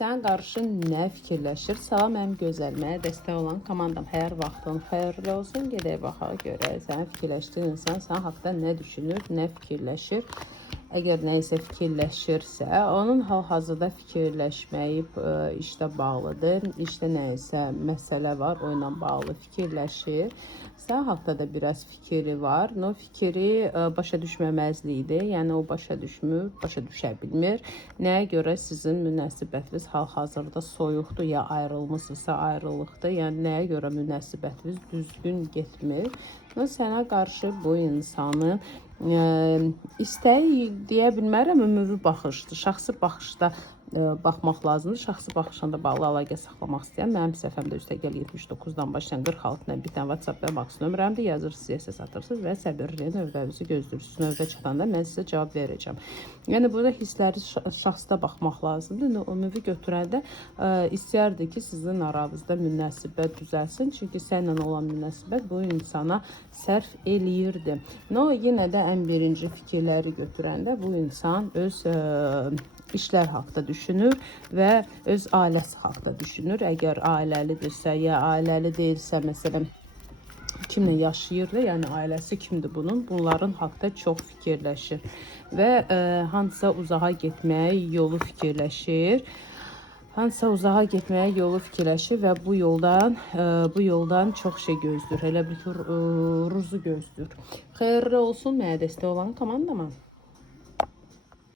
Sən qarşı nə fikirləşir? Salam, mənim gözəl, mənə dəstək olan komandam. Hər vaxtın xeyirli olsun. Gedək baxaq görək. Sənin fikirləşdiyin insan sənin haqqında nə düşünür, nə fikirləşir? Əgər nə isə fikirləşirsə, onun hal-hazırda fikirləşməyi işlə bağlıdır. İşdə nə isə məsələ var, o ilə bağlı fikirləşir. Sən haqqında da biraz fikri var. O fikri başa düşməməzlikdir. Yəni o başa düşmür, başa düşə bilmir. Nəyə görə sizin münasibətiniz hal-hazırda soyuqdur, ya ayrılmısınızsa ayrılıqdır. Yəni nəyə görə münasibətiniz düzgün getmir? Sənə qarşı bu insanı istəyi deyə bilmərəm, ümumi baxışdır. Şəxsi baxışda baxmaq lazımdır. Şəxsi baxışla da bağlı əlaqə saxlamaq istəyirəm. Mənim səhifəmdə üstəgəl 79-dan başlayan 46-dan bitən WhatsApp və Max nömrəmdir. Yazırsınız, SS atırsınız və səbirli növbənizi gözləyirsiniz. Növbə çatanda mən sizə cavab verəcəm. Yəni burada hissləri şəxsdə baxmaq lazımdır. Ümumi götürəndə istəyərdi ki, sizin aranızda münasibət düzəlsin. Çünki səninlə olan münasibət bu insana sərf eləyirdi. Yenə də ən birinci fikirləri götürəndə bu insan öz işlər haqqında düşünür və öz ailəsi haqqında düşünür. Əgər ailəlidirsə, ya ailəli deyilsə, məsələn, kimlə yaşayırdı, yəni ailəsi kimdir bunun? Bunların haqqında çox fikirləşir və hansısa uzağa getməyə yolu fikirləşir. Hansısa uzağa getməyə yolu fikirləşir və bu yoldan çox şey gözlür. Elə bir ruzu gözlür. Xeyirli olsun, mənə dəstək olan komandama.